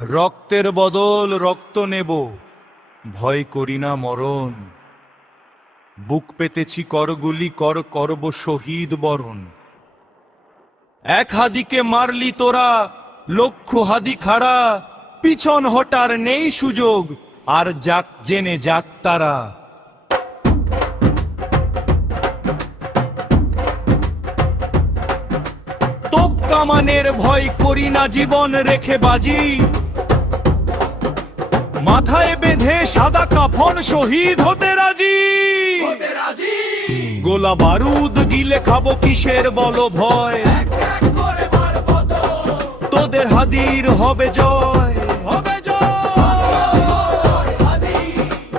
রক্তের বদল রক্ত নেব, ভয় করি না মরণ। বুক পেতেছি করগুলি করব শহীদ বরণ। এক হাদিকে মারলি তোরা, লক্ষ হাদি খাড়া, পিছন হটার নেই সুযোগ, আর যাক জেনে যাক তারা। তোপ কামানের ভয় করি না, জীবন রেখে বাজি। মাথায় বেঁধে সাদা কাফন শহীদ হতে রাজি। গোলা বারুদ গিলে খাবো কিসের বলো ভয়, তোদের হাদির হবে জয়।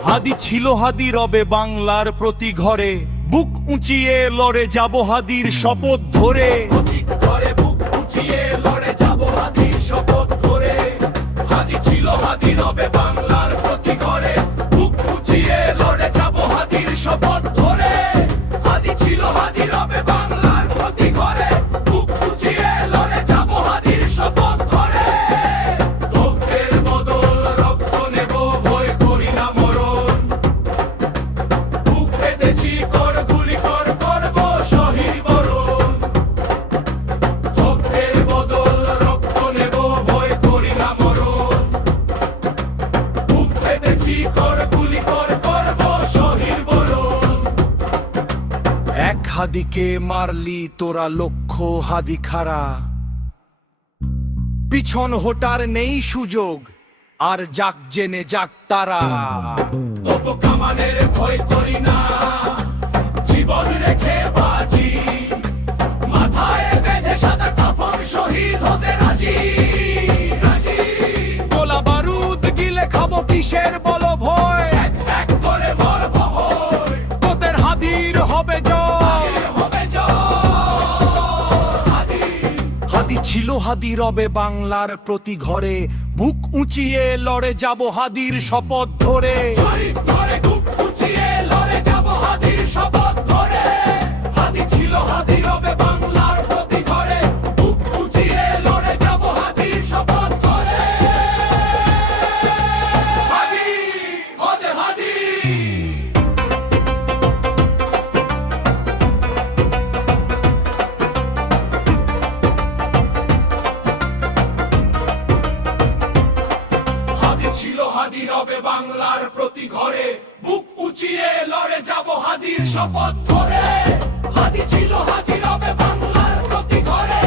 হাদি ছিল হাদি রবে বাংলার প্রতি ঘরে, বুক উঁচিয়ে লড়ে যাব হাদির শপথ ধরে। হাদি ছিল হাদি রবে বাংলার প্রতি ঘরে, বুক উঁচিয়ে লড়ে যাব হাদির শপথ ধরে। হাদি ছিল হাদি রবে বাংলার প্রতি ঘরে, বুক উঁচিয়ে লড়ে যাব হাদির শপথ ধরে। রক্তের বদল রক্ত নেব, ভয় করি না মরণ। বুক পেতেছি কর গুলি করব শহীদ বরণ। রক্তের বদল রক্ত নেব, ভয় করি না মরণ। বুক পেতেছি কর গুলি করব শহীদ বরণ। এক হাদিকে মারলি তোরা লক্ষ হাদি খাড়া, পিছন হোটার নেই সুযোগ, আর যাক জেনে যাক তারা। তোপ কামানের ভয় করি না, জীবন রেখে বাজি। মাথায় বেঁধে সাদা কাফন শহীদ হতে রাজি। গোলা বারুদ গিলে খাবো কিসের বলো ভয়, এক করে মরব ভয়। তোদের হাদির হবে জয়। হাদি ছিল হাদি রবে বাংলার প্রতি ঘরে, বুক উঁচিয়ে লড়ে যাব হাদির শপথ ধরে। হাদি ছিল হাদি রবে বাংলার প্রতি ঘরে, বুক উঁচিয়ে লড়ে যাব হাদির শপথ ধরে। হাদি হতে হাদি। হাদি ছিল হাদি রবে বাংলার প্রতি ঘরে, বুক উঁচিয়ে লড়ে যাব হাদির শপথ ধরে। হাদি ছিল হাদি রবে বাংলার প্রতি ঘরে।